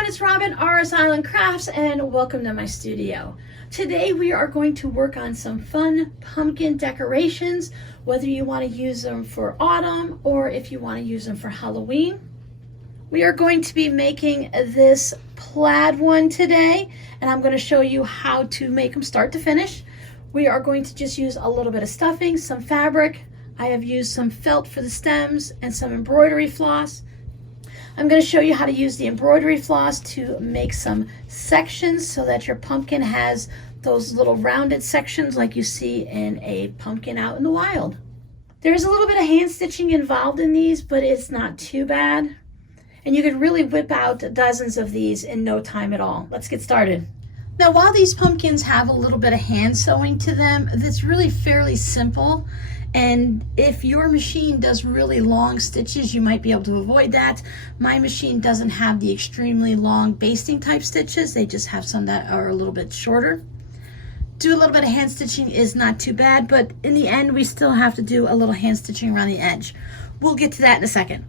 everyone, it's Robin, RS Island Crafts, and welcome to my studio. Today we are going to work on some fun pumpkin decorations, whether you want to use them for autumn or if you want to use them for Halloween. We are going to be making this plaid one today, and I'm going to show you how to make them start to finish. We are going to just use a little bit of stuffing, some fabric. I have used some felt for the stems and some embroidery floss. I'm going to show you how to use the embroidery floss to make some sections so that your pumpkin has those little rounded sections like you see in a pumpkin out in the wild. There's a little bit of hand stitching involved in these, but it's not too bad. And you can really whip out dozens of these in no time at all. Let's get started. Now, while these pumpkins have a little bit of hand sewing to them, it's really fairly simple. And if your machine does really long stitches, you might be able to avoid that. My machine doesn't have the extremely long basting type stitches. They just have some that are a little bit shorter. Do a little bit of hand stitching is not too bad, but in the end, we still have to do a little hand stitching around the edge. We'll get to that in a second.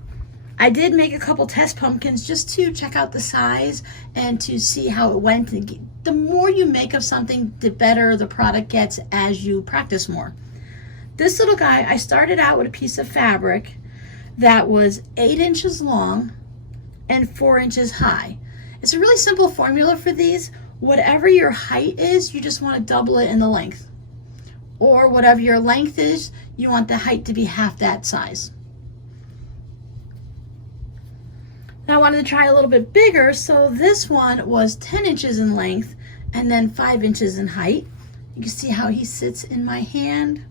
I did make a couple test pumpkins just to check out the size and to see how it went. The more you make of something, the better the product gets as you practice more. This little guy, I started out with a piece of fabric that was 8 inches long and 4 inches high. It's a really simple formula for these. Whatever your height is, you just want to double it in the length. Or whatever your length is, you want the height to be half that size. Now I wanted to try a little bit bigger, so this one was 10 inches in length and then 5 inches in height. You can see how he sits in my hand.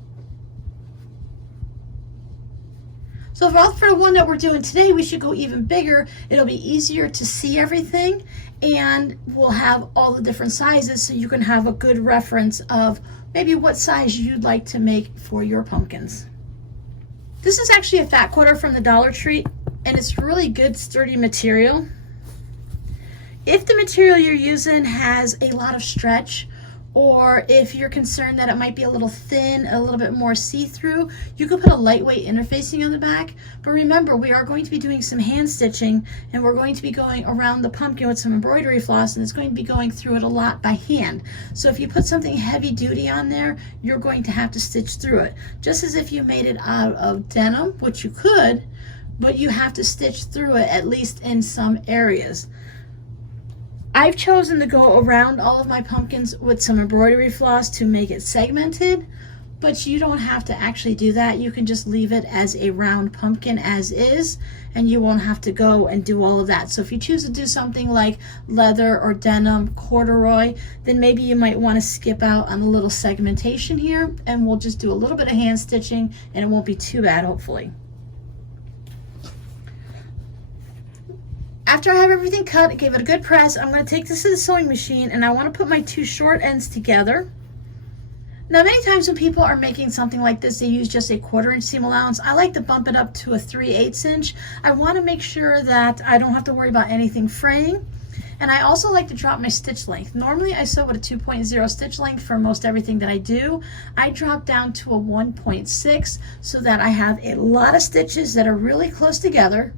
So for the one that we're doing today, we should go even bigger. It'll be easier to see everything, and we'll have all the different sizes so you can have a good reference of maybe what size you'd like to make for your pumpkins. This is actually a fat quarter from the Dollar Tree, and it's really good sturdy material. If the material you're using has a lot of stretch, or if you're concerned that it might be a little thin, a little bit more see-through, you could put a lightweight interfacing on the back. But remember, we are going to be doing some hand stitching, and we're going to be going around the pumpkin with some embroidery floss, and it's going to be going through it a lot by hand. So if you put something heavy duty on there, you're going to have to stitch through it. Just as if you made it out of denim, which you could, but you have to stitch through it at least in some areas. I've chosen to go around all of my pumpkins with some embroidery floss to make it segmented, but you don't have to actually do that. You can just leave it as a round pumpkin as is, and you won't have to go and do all of that. So if you choose to do something like leather or denim, corduroy, then maybe you might want to skip out on the little segmentation here, and we'll just do a little bit of hand stitching, and it won't be too bad, hopefully. After I have everything cut, I gave it a good press, I'm going to take this to the sewing machine, and I want to put my two short ends together. Now, many times when people are making something like this, they use just a 1/4 inch seam allowance. I like to bump it up to a 3/8 inch. I want to make sure that I don't have to worry about anything fraying. And I also like to drop my stitch length. Normally I sew with a 2.0 stitch length for most everything that I do. I drop down to a 1.6 so that I have a lot of stitches that are really close together.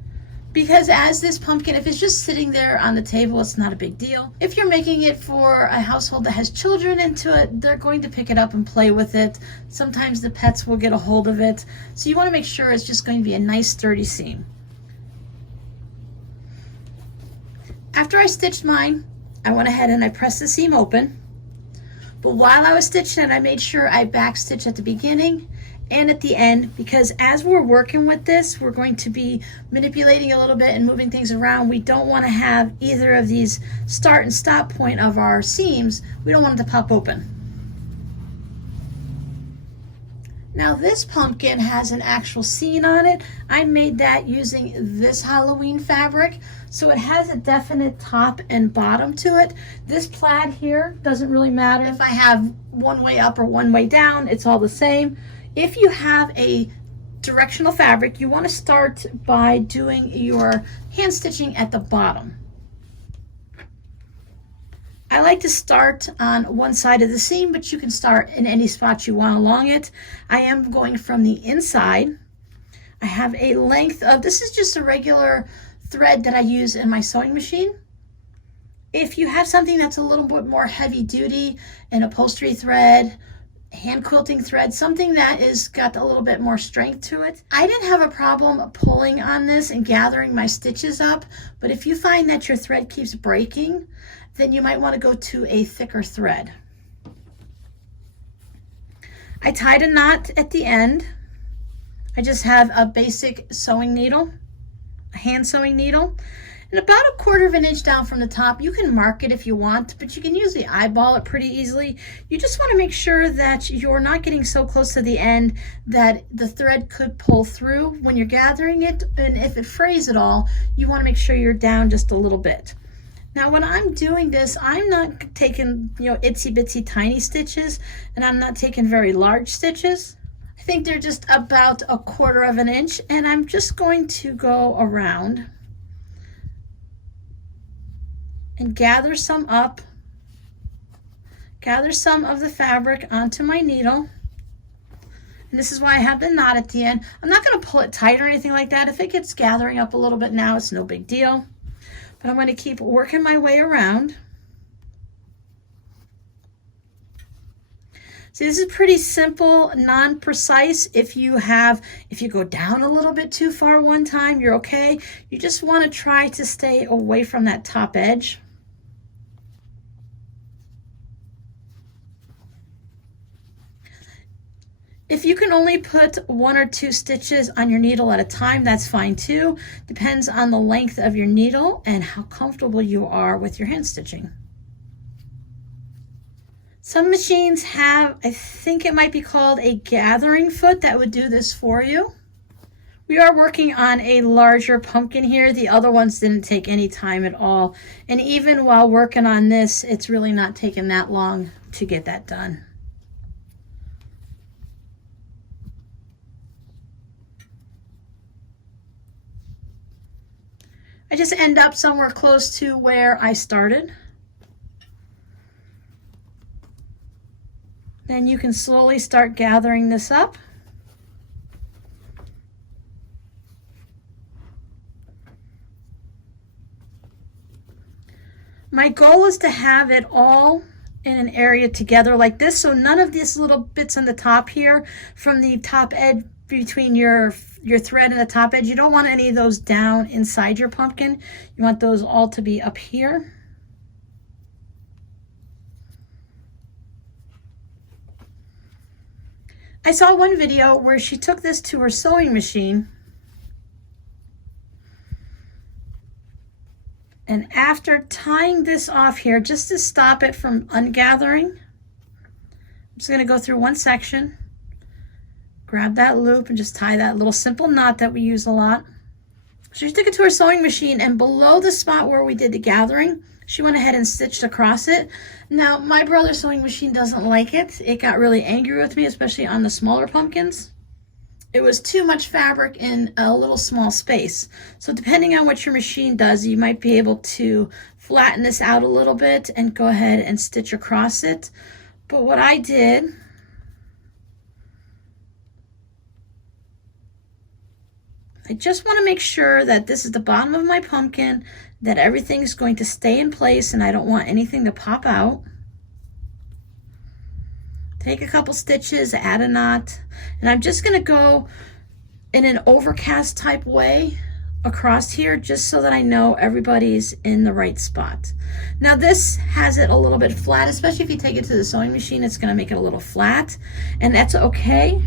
Because as this pumpkin, if it's just sitting there on the table, it's not a big deal. If you're making it for a household that has children into it, they're going to pick it up and play with it. Sometimes the pets will get a hold of it. So you want to make sure it's just going to be a nice sturdy seam. After I stitched mine, I went ahead and I pressed the seam open. But while I was stitching it, I made sure I back stitched at the beginning and at the end, because as we're working with this, we're going to be manipulating a little bit and moving things around. We don't want to have either of these start and stop point of our seams. We don't want it to pop open. Now this pumpkin has an actual scene on it. I made that using this Halloween fabric, so it has a definite top and bottom to it. This plaid here doesn't really matter if I have one way up or one way down, it's all the same. If you have a directional fabric, you want to start by doing your hand stitching at the bottom. I like to start on one side of the seam, but you can start in any spot you want along it. I am going from the inside. I have a length of, this is just a regular thread that I use in my sewing machine. If you have something that's a little bit more heavy duty, an upholstery thread, hand quilting thread, something that is got a little bit more strength to it. I didn't have a problem pulling on this and gathering my stitches up, but if you find that your thread keeps breaking, then you might want to go to a thicker thread. I tied a knot at the end. I just have a basic sewing needle, a hand sewing needle, and about 1/4 of an inch down from the top. You can mark it if you want, but you can usually eyeball it pretty easily. You just want to make sure that you're not getting so close to the end that the thread could pull through when you're gathering it, and if it frays at all, you want to make sure you're down just a little bit. Now when I'm doing this, I'm not taking, itsy bitsy tiny stitches, and I'm not taking very large stitches. I think they're just about 1/4 of an inch, and I'm just going to go around and gather some up, gather some of the fabric onto my needle. And this is why I have the knot at the end. I'm not going to pull it tight or anything like that. If it gets gathering up a little bit now, it's no big deal. But I'm going to keep working my way around. See, this is pretty simple, non-precise. If you go down a little bit too far one time, you're okay. You just want to try to stay away from that top edge. If you can only put 1 or 2 stitches on your needle at a time, that's fine too. Depends on the length of your needle and how comfortable you are with your hand stitching. Some machines have, I think it might be called a gathering foot, that would do this for you. We are working on a larger pumpkin here. The other ones didn't take any time at all. And even while working on this, it's really not taking that long to get that done. I just end up somewhere close to where I started. Then you can slowly start gathering this up. My goal is to have it all in an area together like this, so none of these little bits on the top here from the top edge between your thread and the top edge, you don't want any of those down inside your pumpkin. You want those all to be up here. I saw one video where she took this to her sewing machine, and after tying this off here, just to stop it from ungathering, I'm just going to go through one section, grab that loop, and just tie that little simple knot that we use a lot. So she took it to her sewing machine, and below the spot where we did the gathering, she went ahead and stitched across it. Now, my brother's sewing machine doesn't like it. It got really angry with me, especially on the smaller pumpkins. It was too much fabric in a little small space. So depending on what your machine does, you might be able to flatten this out a little bit and go ahead and stitch across it. But what I did, I just want to make sure that this is the bottom of my pumpkin, that everything's going to stay in place, and I don't want anything to pop out. Take a couple stitches, add a knot, and I'm just going to go in an overcast type way across here, just so that I know everybody's in the right spot. Now this has it a little bit flat, especially if you take it to the sewing machine, it's going to make it a little flat, and that's okay.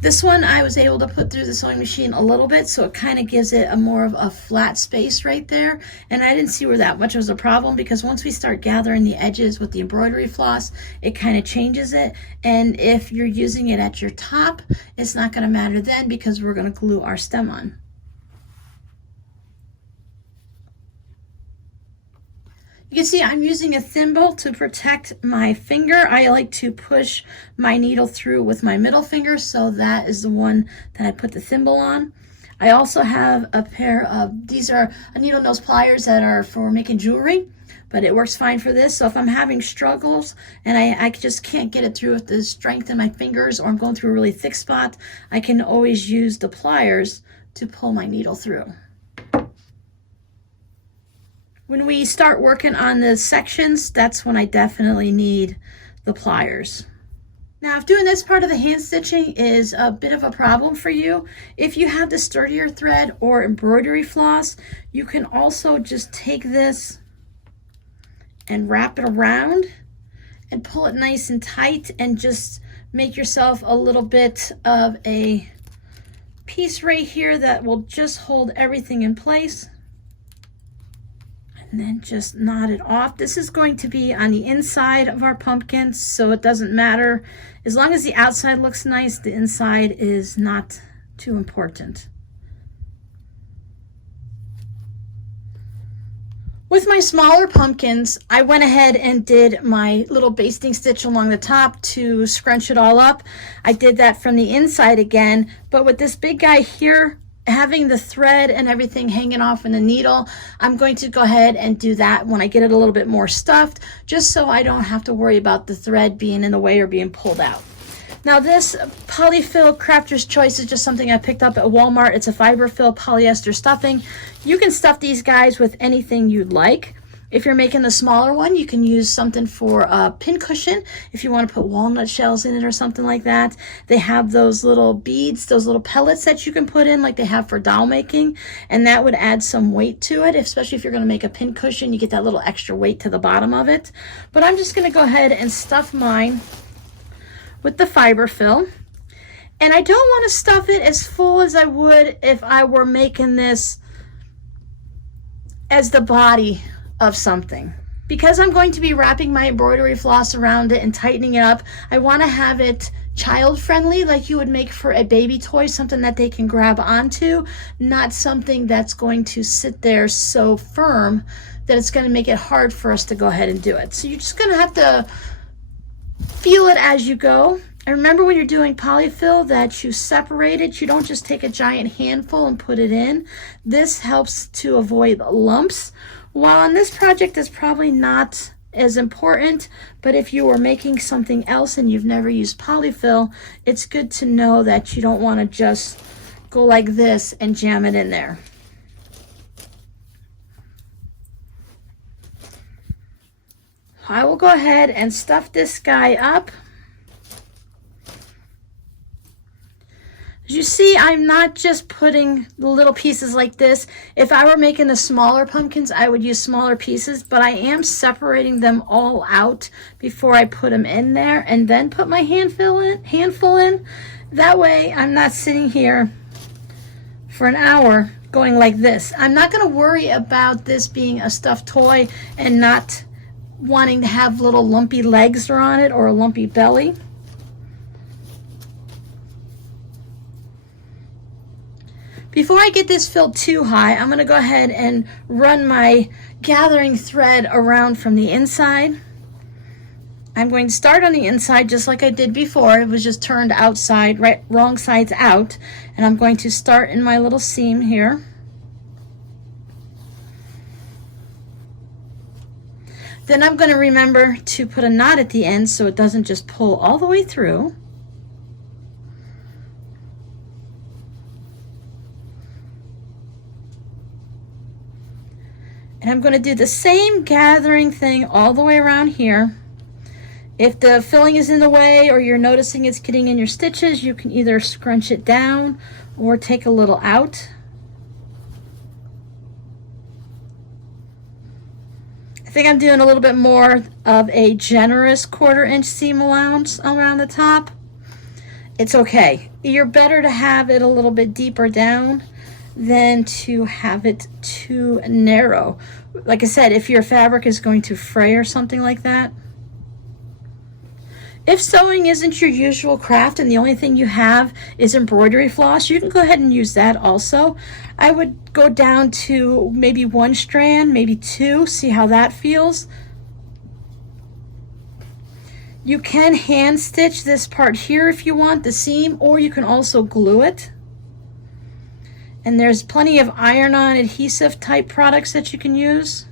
This one I was able to put through the sewing machine a little bit, so it kind of gives it a more of a flat space right there. And I didn't see where that much was a problem, because once we start gathering the edges with the embroidery floss, it kind of changes it. And if you're using it at your top, it's not going to matter then, because we're going to glue our stem on. You can see I'm using a thimble to protect my finger. I like to push my needle through with my middle finger, so that is the one that I put the thimble on. I also have a pair of, these are a needle nose pliers that are for making jewelry, but it works fine for this. So if I'm having struggles and I just can't get it through with the strength in my fingers, or I'm going through a really thick spot, I can always use the pliers to pull my needle through. When we start working on the sections, that's when I definitely need the pliers. Now, if doing this part of the hand stitching is a bit of a problem for you, if you have the sturdier thread or embroidery floss, you can also just take this and wrap it around and pull it nice and tight and just make yourself a little bit of a piece right here that will just hold everything in place. And then just knot it off. This is going to be on the inside of our pumpkin, so it doesn't matter. As long as the outside looks nice, the inside is not too important. With my smaller pumpkins, I went ahead and did my little basting stitch along the top to scrunch it all up. I did that from the inside again, but with this big guy here, having the thread and everything hanging off in the needle, I'm going to go ahead and do that when I get it a little bit more stuffed, just so I don't have to worry about the thread being in the way or being pulled out. Now this Polyfill Crafter's Choice is just something I picked up at Walmart. It's a fiberfill polyester stuffing. You can stuff these guys with anything you'd like. If you're making the smaller one, you can use something for a pin cushion if you want to put walnut shells in it or something like that. They have those little beads, those little pellets that you can put in like they have for doll making, and that would add some weight to it, especially if you're going to make a pin cushion. You get that little extra weight to the bottom of it. But I'm just going to go ahead and stuff mine with the fiber fill. And I don't want to stuff it as full as I would if I were making this as the body of something. Because I'm going to be wrapping my embroidery floss around it and tightening it up, I want to have it child friendly, like you would make for a baby toy, something that they can grab onto, not something that's going to sit there so firm that it's going to make it hard for us to go ahead and do it. So you're just going to have to feel it as you go. And remember, when you're doing polyfill, that you separate it. You don't just take a giant handful and put it in. This helps to avoid lumps. While on this project it's probably not as important, but if you were making something else and you've never used polyfill, it's good to know that you don't want to just go like this and jam it in there. I will go ahead and stuff this guy up. As you see, I'm not just putting the little pieces like this. If I were making the smaller pumpkins, I would use smaller pieces, but I am separating them all out before I put them in there and then put my handful in. That way I'm not sitting here for an hour going like this. I'm not going to worry about this being a stuffed toy and not wanting to have little lumpy legs on it or a lumpy belly. Before I get this filled too high, I'm going to go ahead and run my gathering thread around from the inside. I'm going to start on the inside just like I did before. It was just turned outside, wrong sides out. And I'm going to start in my little seam here. Then I'm going to remember to put a knot at the end so it doesn't just pull all the way through. And I'm going to do the same gathering thing all the way around here. If the filling is in the way or you're noticing it's getting in your stitches, you can either scrunch it down or take a little out. I think I'm doing a little bit more of a generous 1/4 inch seam allowance around the top. It's okay. You're better to have it a little bit deeper down than to have it too narrow. Like I said, if your fabric is going to fray or something like that. If sewing isn't your usual craft and the only thing you have is embroidery floss, you can go ahead and use that also. I would go down to maybe 1 strand, maybe 2, see how that feels. You can hand stitch this part here if you want, the seam, or you can also glue it. And there's plenty of iron-on adhesive type products that you can use.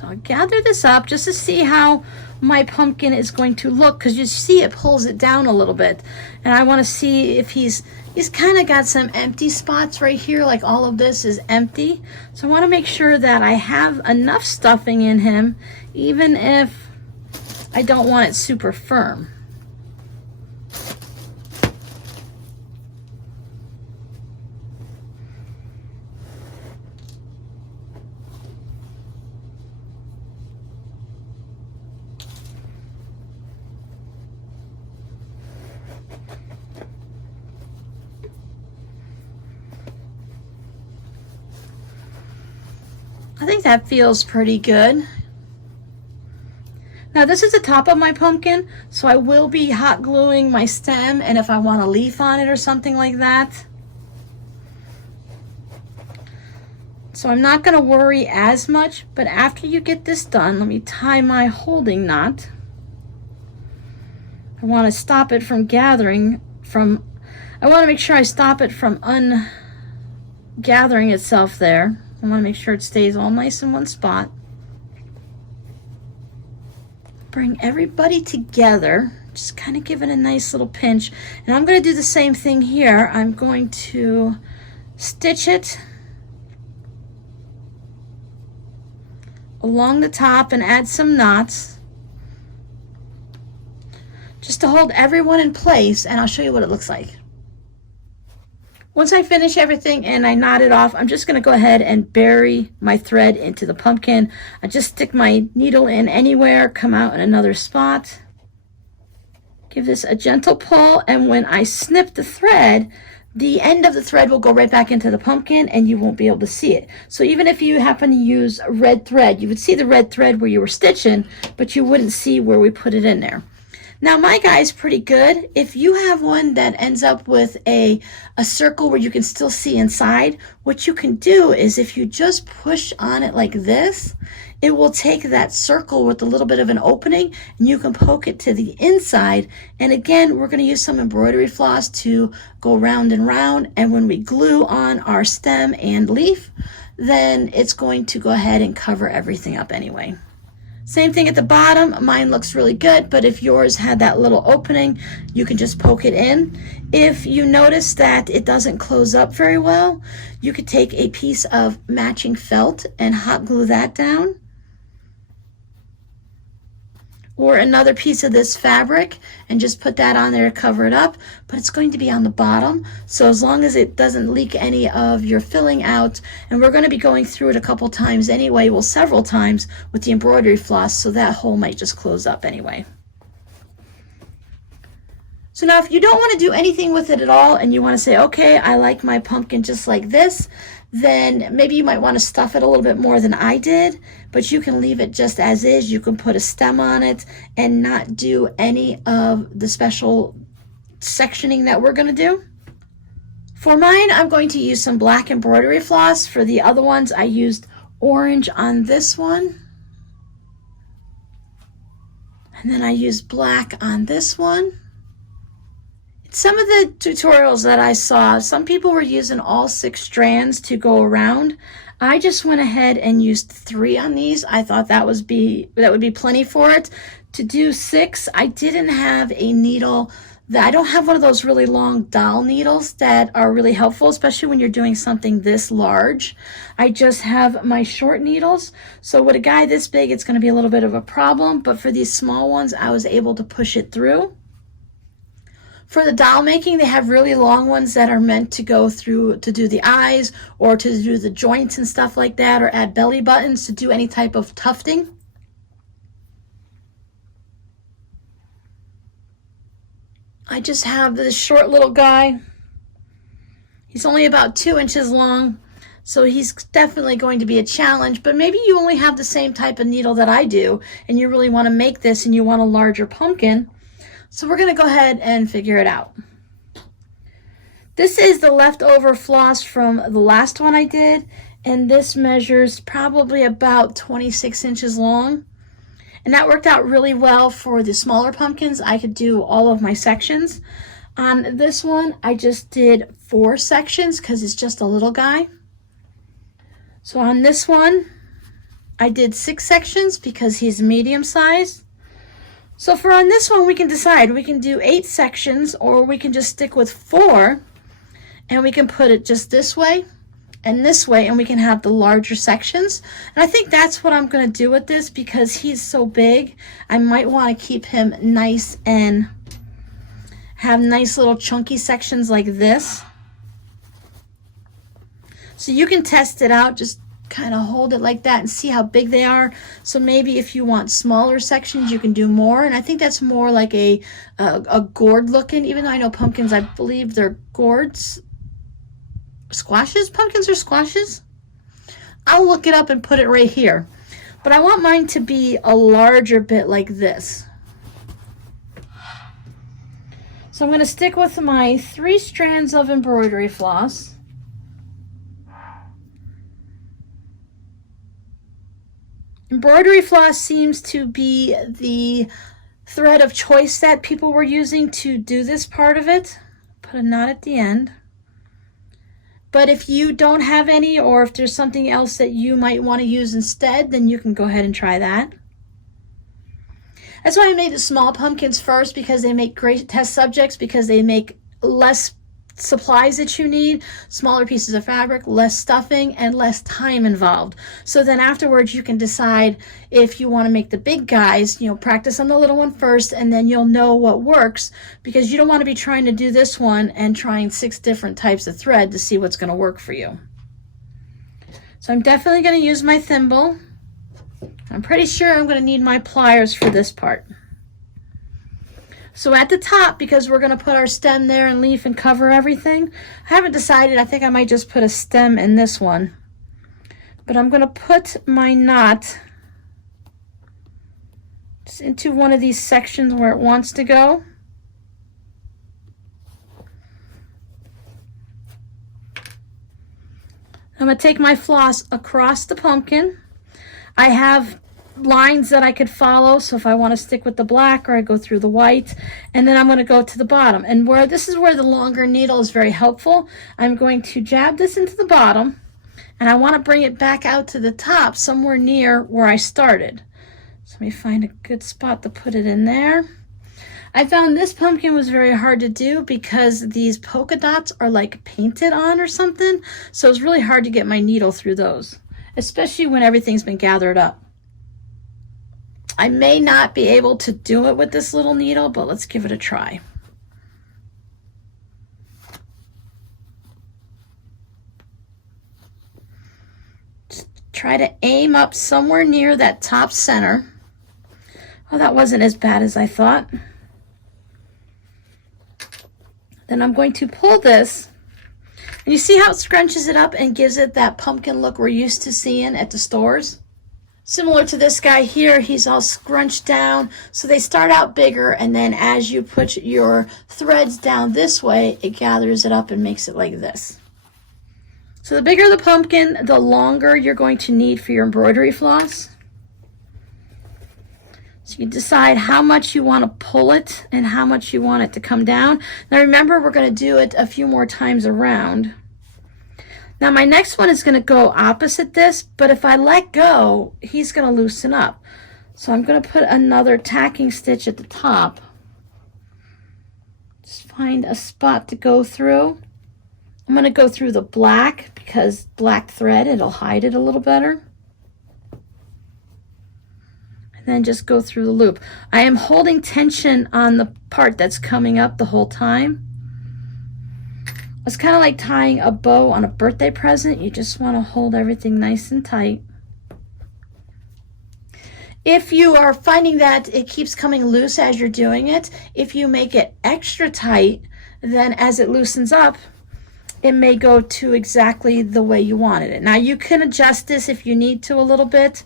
So I'll gather this up just to see how my pumpkin is going to look, because you see it pulls it down a little bit, and I want to see if he's kind of got some empty spots right here, like all of this is empty. So I want to make sure that I have enough stuffing in him, even if I don't want it super firm. I think that feels pretty good. Now this is the top of my pumpkin, so I will be hot gluing my stem, and if I want a leaf on it or something like that. So I'm not going to worry as much, but after you get this done, let me tie my holding knot. I want to stop it from gathering from, I want to make sure I stop it from ungathering itself there. I want to make sure it stays all nice in one spot. Bring everybody together, just kind of give it a nice little pinch. And I'm going to do the same thing here. I'm going to stitch it along the top and add some knots just to hold everyone in place, and I'll show you what it looks like. Once I finish everything and I knot it off, I'm just going to go ahead and bury my thread into the pumpkin. I just stick my needle in anywhere, come out in another spot. Give this a gentle pull, and when I snip the thread, the end of the thread will go right back into the pumpkin and you won't be able to see it. So even if you happen to use red thread, you would see the red thread where you were stitching, but you wouldn't see where we put it in there. Now my guy's pretty good. If you have one that ends up with a circle where you can still see inside, what you can do is if you just push on it like this, it will take that circle with a little bit of an opening and you can poke it to the inside. And again, we're going to use some embroidery floss to go round and round. And when we glue on our stem and leaf, then it's going to go ahead and cover everything up anyway. Same thing at the bottom. Mine looks really good, but if yours had that little opening, you can just poke it in. If you notice that it doesn't close up very well, you could take a piece of matching felt and hot glue that down. Or another piece of this fabric and just put that on there to cover it up, but it's going to be on the bottom, so as long as it doesn't leak any of your filling out, and we're going to be going through it a couple times anyway, well several times with the embroidery floss, so that hole might just close up anyway. So now if you don't want to do anything with it at all and you want to say, okay, I like my pumpkin just like this, then maybe you might want to stuff it a little bit more than I did, but you can leave it just as is. You can put a stem on it and not do any of the special sectioning that we're going to do. For mine, I'm going to use some black embroidery floss. For the other ones, I used orange on this one. And then I used black on this one. Some of the tutorials that I saw, some people were using all 6 strands to go around. I just went ahead and used 3 on these. I thought that would be plenty for it. To do 6, I didn't have a needle. I don't have one of those really long dowel needles that are really helpful, especially when you're doing something this large. I just have my short needles. So with a guy this big, it's going to be a little bit of a problem. But for these small ones, I was able to push it through. For the doll making, they have really long ones that are meant to go through to do the eyes or to do the joints and stuff like that, or add belly buttons to do any type of tufting. I just have this short little guy. He's only about 2 inches long, so he's definitely going to be a challenge, but maybe you only have the same type of needle that I do and you really want to make this and you want a larger pumpkin. So we're going to go ahead and figure it out. This is the leftover floss from the last one I did, and this measures probably about 26 inches long. And that worked out really well for the smaller pumpkins. I could do all of my sections. On this one, I just did 4 sections because it's just a little guy. So on this one, I did 6 sections because he's medium sized. So for on this one, we can decide. We can do 8 sections, or we can just stick with 4, and we can put it just this way and this way, and we can have the larger sections. And I think that's what I'm going to do with this, because he's so big. I might want to keep him nice and have nice little chunky sections like this. So you can test it out, just kind of hold it like that and see how big they are. So maybe if you want smaller sections, you can do more. And I think that's more like a gourd looking, even though I know pumpkins, I believe they're gourds. Squashes? Pumpkins are squashes? I'll look it up and put it right here. But I want mine to be a larger bit like this. So I'm going to stick with my 3 strands of embroidery floss. Embroidery floss seems to be the thread of choice that people were using to do this part of it. Put a knot at the end. But if you don't have any, or if there's something else that you might want to use instead, then you can go ahead and try that. That's why I made the small pumpkins first, because they make great test subjects, because they make less supplies that you need, smaller pieces of fabric, less stuffing, and less time involved. So then afterwards you can decide if you want to make the big guys, practice on the little one first, and then you'll know what works, because you don't want to be trying to do this one and trying 6 different types of thread to see what's going to work for you. So I'm definitely going to use my thimble. I'm pretty sure I'm going to need my pliers for this part. So at the top, because we're going to put our stem there and leaf and cover everything, I haven't decided. I think I might just put a stem in this one. But I'm going to put my knot just into one of these sections where it wants to go. I'm going to take my floss across the pumpkin. I have lines that I could follow, so if I want to stick with the black, or I go through the white, and then I'm going to go to the bottom. And this is where the longer needle is very helpful. I'm going to jab this into the bottom, and I want to bring it back out to the top, somewhere near where I started. So let me find a good spot to put it in there. I found this pumpkin was very hard to do because these polka dots are like painted on or something, so it's really hard to get my needle through those, especially when everything's been gathered up. I may not be able to do it with this little needle, but let's give it a try. Just try to aim up somewhere near that top center. Oh, that wasn't as bad as I thought. Then I'm going to pull this, and you see how it scrunches it up and gives it that pumpkin look we're used to seeing at the stores? Similar to this guy here, he's all scrunched down. So they start out bigger, and then as you put your threads down this way, it gathers it up and makes it like this. So the bigger the pumpkin, the longer you're going to need for your embroidery floss. So you decide how much you want to pull it and how much you want it to come down. Now remember, we're going to do it a few more times around. Now my next one is going to go opposite this, but if I let go, he's going to loosen up. So I'm going to put another tacking stitch at the top. Just find a spot to go through. I'm going to go through the black, because black thread, it'll hide it a little better. And then just go through the loop. I am holding tension on the part that's coming up the whole time. It's kind of like tying a bow on a birthday present. You just want to hold everything nice and tight. If you are finding that it keeps coming loose as you're doing it, if you make it extra tight, then as it loosens up, it may go to exactly the way you wanted it. Now you can adjust this if you need to a little bit.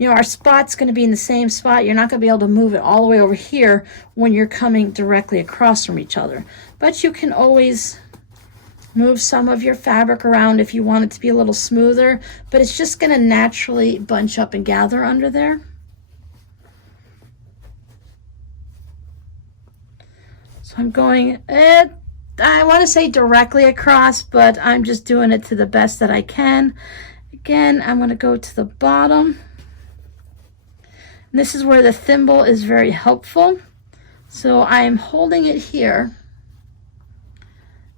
Our spot's going to be in the same spot. You're not going to be able to move it all the way over here when you're coming directly across from each other. But you can always move some of your fabric around if you want it to be a little smoother, but it's just going to naturally bunch up and gather under there. So I'm going, I want to say directly across, but I'm just doing it to the best that I can. Again, I'm going to go to the bottom. And this is where the thimble is very helpful. So I'm holding it here,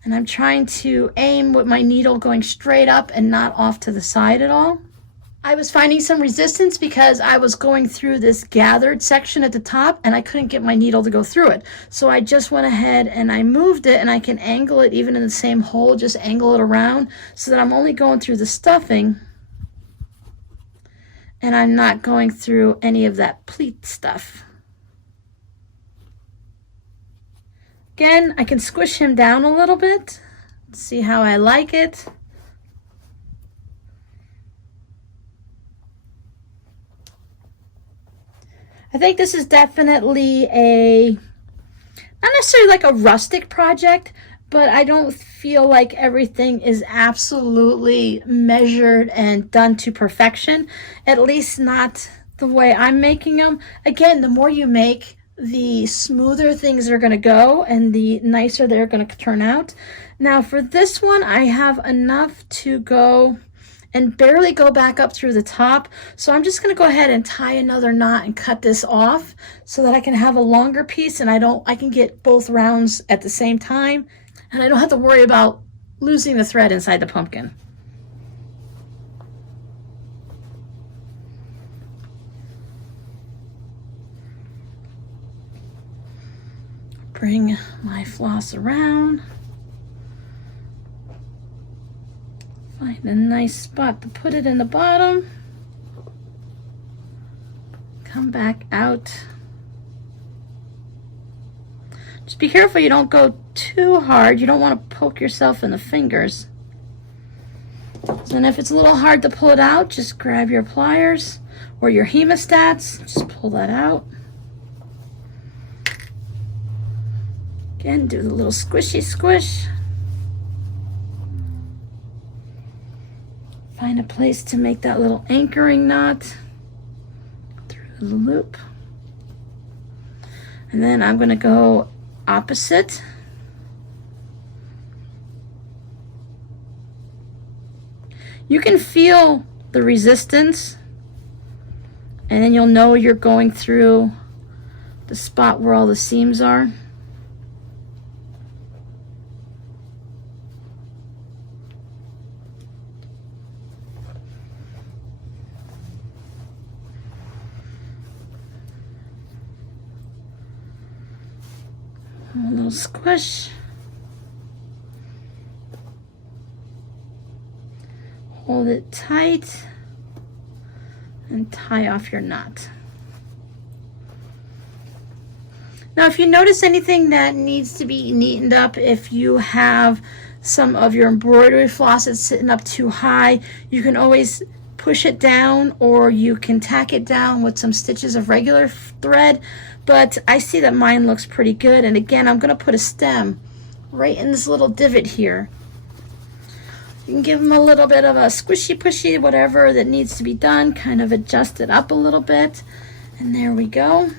and I'm trying to aim with my needle going straight up and not off to the side at all. I was finding some resistance because I was going through this gathered section at the top and I couldn't get my needle to go through it. So I just went ahead and I moved it, and I can angle it even in the same hole, just angle it around so that I'm only going through the stuffing and I'm not going through any of that pleat stuff. Again, I can squish him down a little bit. See how I like it. I think this is definitely not necessarily like a rustic project, but I don't feel like everything is absolutely measured and done to perfection, at least not the way I'm making them. Again, the more you make, the smoother things are going to go and the nicer they're going to turn out. Now for this one, I have enough to go and barely go back up through the top. So I'm just going to go ahead and tie another knot and cut this off so that I can have a longer piece, and I can get both rounds at the same time, and I don't have to worry about losing the thread inside the pumpkin. Bring my floss around. Find a nice spot to put it in the bottom. Come back out. Just be careful you don't go too hard. You don't want to poke yourself in the fingers. So, and if it's a little hard to pull it out, just grab your pliers or your hemostats. Just pull that out. Again, do the little squishy squish. Find a place to make that little anchoring knot through the loop. And then I'm going to go opposite. You can feel the resistance, and then you'll know you're going through the spot where all the seams are. A little squish. Hold it tight and tie off your knot. Now, if you notice anything that needs to be neatened up, if you have some of your embroidery floss that's sitting up too high, you can always push it down, or you can tack it down with some stitches of regular thread. But I see that mine looks pretty good. And again, I'm going to put a stem right in this little divot here. You can give them a little bit of a squishy pushy, whatever that needs to be done, kind of adjust it up a little bit. And there we go.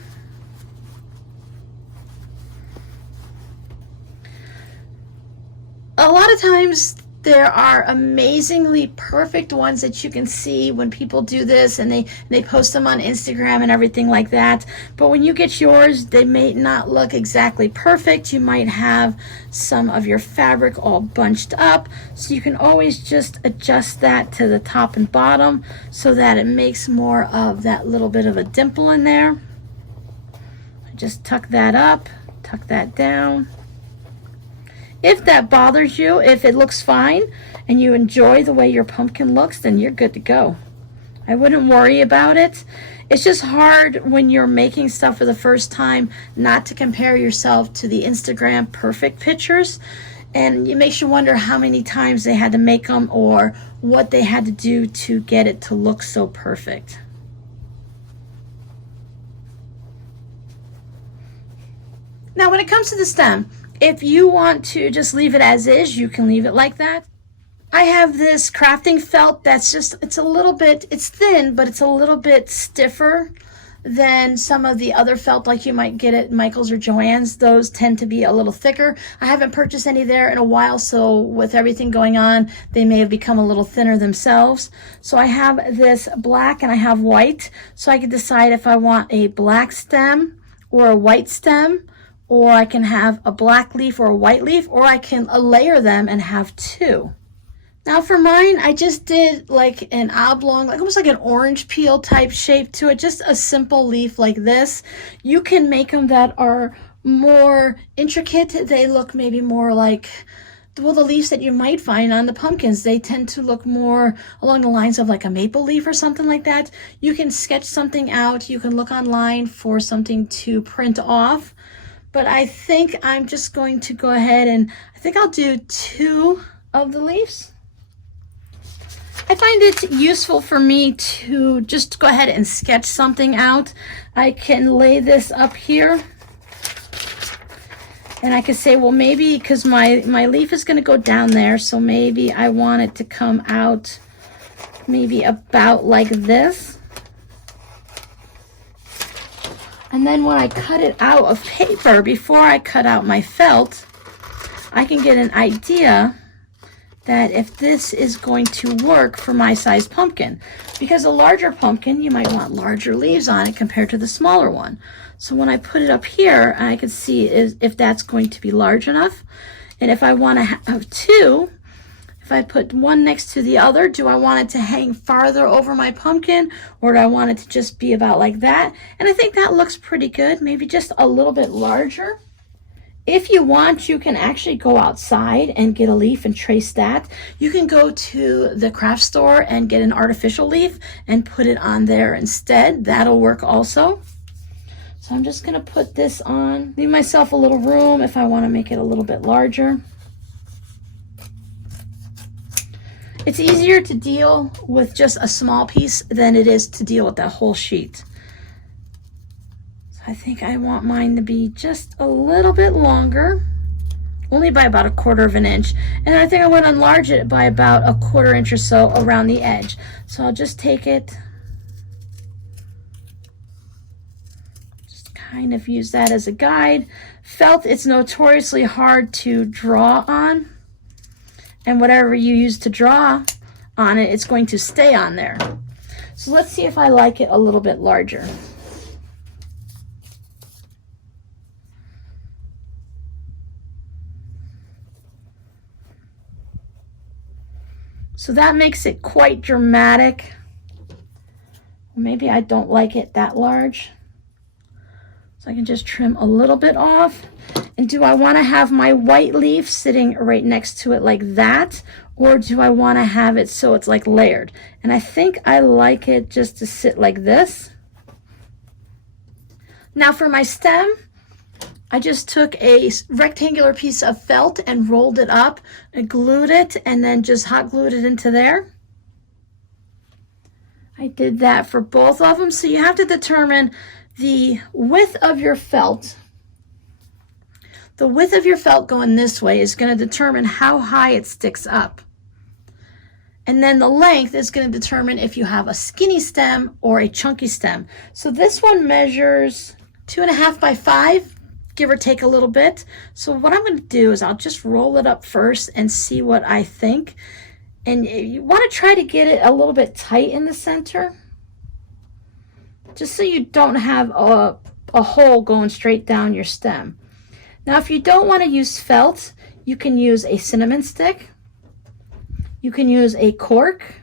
A lot of times there are amazingly perfect ones that you can see when people do this, and they post them on Instagram and everything like that. But when you get yours, they may not look exactly perfect. You might have some of your fabric all bunched up. So you can always just adjust that to the top and bottom so that it makes more of that little bit of a dimple in there. Just tuck that up, tuck that down. If that bothers you, if it looks fine and you enjoy the way your pumpkin looks, then you're good to go. I wouldn't worry about it. It's just hard when you're making stuff for the first time not to compare yourself to the Instagram perfect pictures. And it makes you wonder how many times they had to make them or what they had to do to get it to look so perfect. Now, when it comes to the stem, if you want to just leave it as is, you can leave it like that. I have this crafting felt that's just, it's a little bit, it's thin, but it's a little bit stiffer than some of the other felt like you might get at Michael's or Joann's. Those tend to be a little thicker. I haven't purchased any there in a while, so with everything going on, they may have become a little thinner themselves. So I have this black and I have white, so I can decide if I want a black stem or a white stem, or I can have a black leaf or a white leaf, or I can layer them and have two. Now for mine, I just did like an oblong, like almost like an orange peel type shape to it, just a simple leaf like this. You can make them that are more intricate. They look maybe more like, well, the leaves that you might find on the pumpkins. They tend to look more along the lines of like a maple leaf or something like that. You can sketch something out. You can look online for something to print off. But I think I'm just going to go ahead and I think I'll do two of the leaves. I find it useful for me to just go ahead and sketch something out. I can lay this up here and I can say, well, maybe because my leaf is going to go down there, so maybe I want it to come out maybe about like this. And then when I cut it out of paper, before I cut out my felt, I can get an idea that if this is going to work for my size pumpkin. Because a larger pumpkin, you might want larger leaves on it compared to the smaller one. So when I put it up here, I can see if that's going to be large enough. And if I want to have two, if I put one next to the other, do I want it to hang farther over my pumpkin, or do I want it to just be about like that? And I think that looks pretty good, maybe just a little bit larger. If you want, you can actually go outside and get a leaf and trace that. You can go to the craft store and get an artificial leaf and put it on there instead. That'll work also. So I'm just gonna put this on, leave myself a little room if I wanna make it a little bit larger. It's easier to deal with just a small piece than it is to deal with that whole sheet. I think I want mine to be just a little bit longer, only by about 1/4 of an inch. And I think I want to enlarge it by about 1/4 inch or so around the edge. So I'll just take it, just kind of use that as a guide. Felt, it's notoriously hard to draw on. And whatever you use to draw on it, it's going to stay on there. So let's see if I like it a little bit larger. So that makes it quite dramatic. Maybe I don't like it that large. So I can just trim a little bit off. And do I want to have my white leaf sitting right next to it like that? Or do I want to have it so it's like layered? And I think I like it just to sit like this. Now for my stem, I just took a rectangular piece of felt and rolled it up and glued it and then just hot glued it into there. I did that for both of them. So you have to determine the width of your felt. The width of your felt going this way is going to determine how high it sticks up. And then the length is going to determine if you have a skinny stem or a chunky stem. So this one measures 2.5 by 5. Give or take a little bit. So what I'm going to do is I'll just roll it up first and see what I think. And you want to try to get it a little bit tight in the center, just so you don't have a hole going straight down your stem. Now if you don't want to use felt, you can use a cinnamon stick. You can use a cork.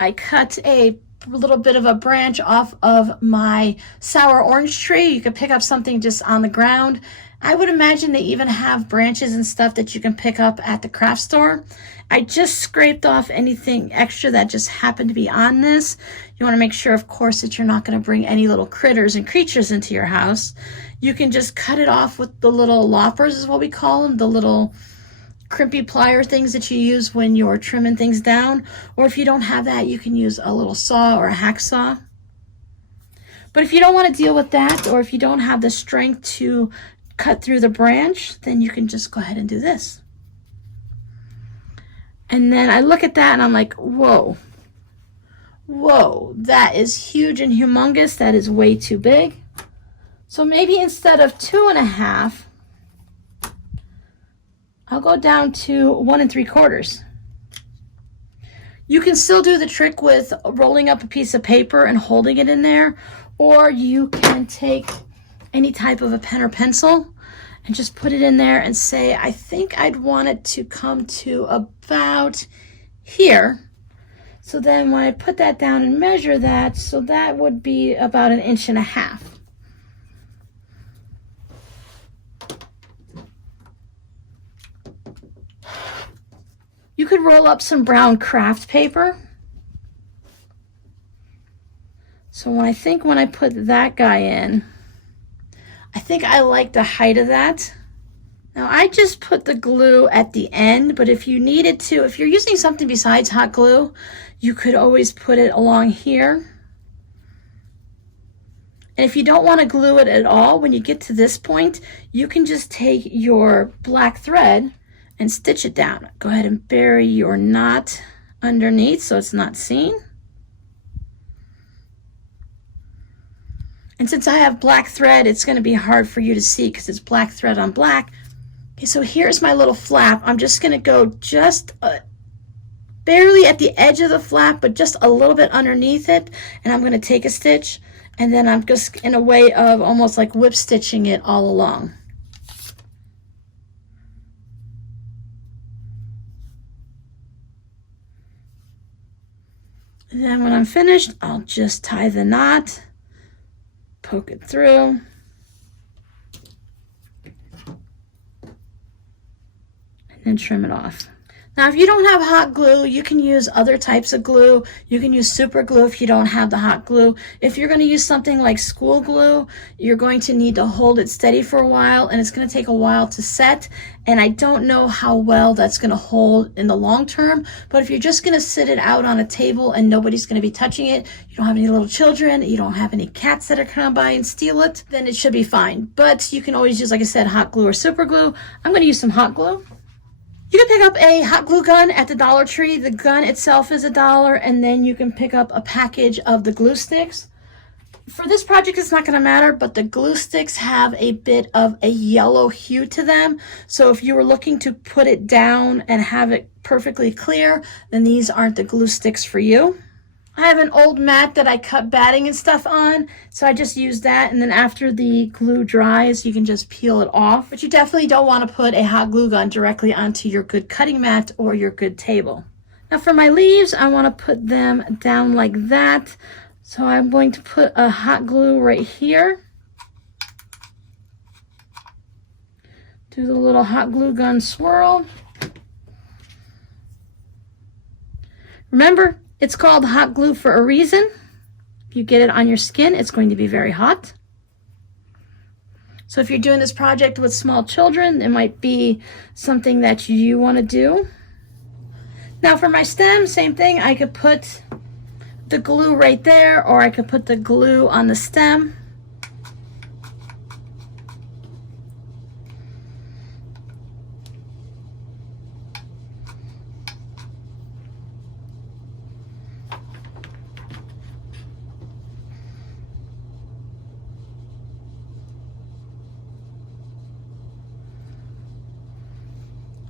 I cut a little bit of a branch off of my sour orange tree. You could pick up something just on the ground. I would imagine they even have branches and stuff that you can pick up at the craft store. I just scraped off anything extra that just happened to be on this. You want to make sure, of course, that you're not going to bring any little critters and creatures into your house. You can just cut it off with the little loppers is what we call them, the little crimpy plier things that you use when you're trimming things down. Or if you don't have that, you can use a little saw or a hacksaw. But if you don't want to deal with that, or if you don't have the strength to cut through the branch, then you can just go ahead and do this. And then I look at that and I'm like, whoa, Whoa, that is huge and humongous. That is way too big. So maybe instead of 2.5, I'll go down to 1 3/4. You can still do the trick with rolling up a piece of paper and holding it in there, or you can take any type of a pen or pencil and just put it in there and say, I think I'd want it to come to about here. So then when I put that down and measure that, so that would be about 1.5 inches. You could roll up some brown craft paper. So when I put that guy in, I think I like the height of that. Now I just put the glue at the end, but if you needed to, if you're using something besides hot glue, you could always put it along here. And if you don't want to glue it at all, when you get to this point, you can just take your black thread and stitch it down. Go ahead and bury your knot underneath so it's not seen. And since I have black thread, it's going to be hard for you to see because it's black thread on black. Okay, so here's my little flap. I'm just going to go just barely at the edge of the flap, but just a little bit underneath it. And I'm going to take a stitch, and then I'm just in a way of almost like whip stitching it all along. And then when I'm finished, I'll just tie the knot, poke it through, and then trim it off. Now, if you don't have hot glue, you can use other types of glue. You can use super glue if you don't have the hot glue. If you're going to use something like school glue, you're going to need to hold it steady for a while, and it's going to take a while to set. And I don't know how well that's going to hold in the long term, but if you're just going to sit it out on a table and nobody's going to be touching it, you don't have any little children, you don't have any cats that are coming by and steal it, then it should be fine. But you can always use, like I said, hot glue or super glue. I'm going to use some hot glue. You can pick up a hot glue gun at the Dollar Tree. The gun itself is $1, and then you can pick up a package of the glue sticks. For this project, it's not going to matter, but the glue sticks have a bit of a yellow hue to them. So if you were looking to put it down and have it perfectly clear, then these aren't the glue sticks for you. I have an old mat that I cut batting and stuff on, so I just use that, and then after the glue dries, you can just peel it off. But you definitely don't want to put a hot glue gun directly onto your good cutting mat or your good table. Now for my leaves, I want to put them down like that. So I'm going to put a hot glue right here. Do the little hot glue gun swirl. Remember, it's called hot glue for a reason. If you get it on your skin, it's going to be very hot. So if you're doing this project with small children, it might be something that you want to do. Now for my stem, same thing. I could put the glue right there, or I could put the glue on the stem.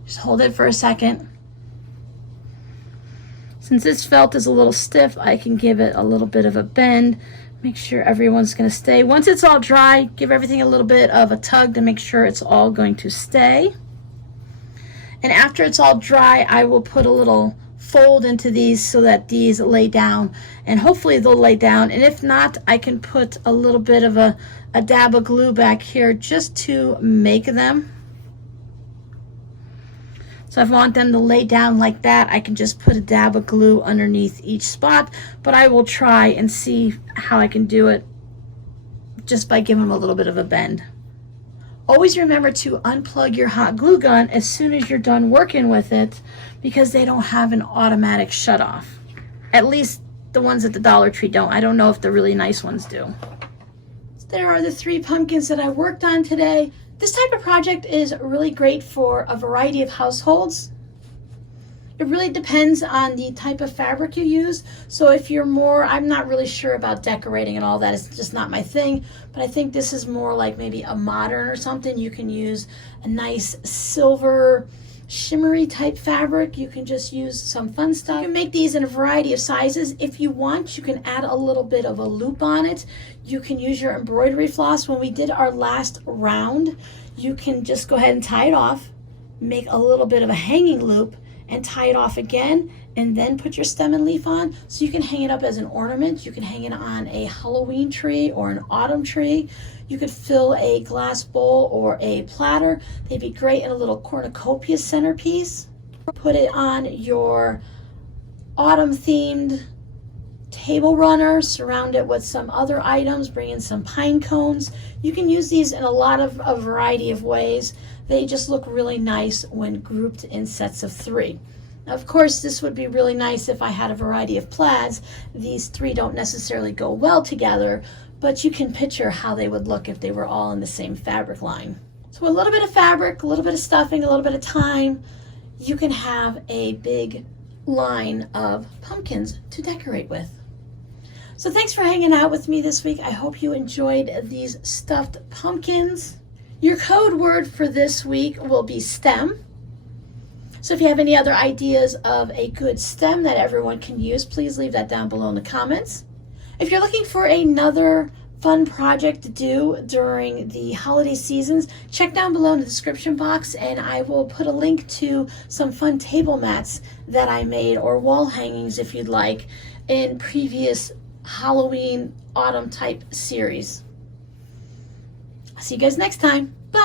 Just hold it for a second. Since this felt is a little stiff, I can give it a little bit of a bend. Make sure everyone's going to stay. Once it's all dry, give everything a little bit of a tug to make sure it's all going to stay. And after it's all dry, I will put a little fold into these so that these lay down, and hopefully they'll lay down. And if not, I can put a little bit of a dab of glue back here just to make them. So if I want them to lay down like that, I can just put a dab of glue underneath each spot, but I will try and see how I can do it just by giving them a little bit of a bend. Always remember to unplug your hot glue gun as soon as you're done working with it, because they don't have an automatic shut off. At least the ones at the Dollar Tree don't. I don't know if the really nice ones do. There are the 3 pumpkins that I worked on today. This type of project is really great for a variety of households. It really depends on the type of fabric you use. So if you're more, I'm not really sure about decorating and all that. It's just not my thing. But I think this is more like maybe a modern or something. You can use a nice silver shimmery type fabric. You can just use some fun stuff. You can make these in a variety of sizes. If you want, you can add a little bit of a loop on it. You can use your embroidery floss. When we did our last round, you can just go ahead and tie it off, make a little bit of a hanging loop, and tie it off again, and then put your stem and leaf on. So you can hang it up as an ornament. You can hang it on a Halloween tree or an autumn tree. You could fill a glass bowl or a platter. They'd be great in a little cornucopia centerpiece. Put it on your autumn themed table runner, surround it with some other items, bring in some pine cones. You can use these in a variety of ways. They just look really nice when grouped in sets of 3. Now, of course, this would be really nice if I had a variety of plaids. These 3 don't necessarily go well together, but you can picture how they would look if they were all in the same fabric line. So a little bit of fabric, a little bit of stuffing, a little bit of time, you can have a big line of pumpkins to decorate with. So thanks for hanging out with me this week. I hope you enjoyed these stuffed pumpkins. Your code word for this week will be STEM. So if you have any other ideas of a good STEM that everyone can use, please leave that down below in the comments. If you're looking for another fun project to do during the holiday seasons, check down below in the description box and I will put a link to some fun table mats that I made, or wall hangings if you'd like, in previous Halloween autumn type series. I'll see you guys next time. Bye.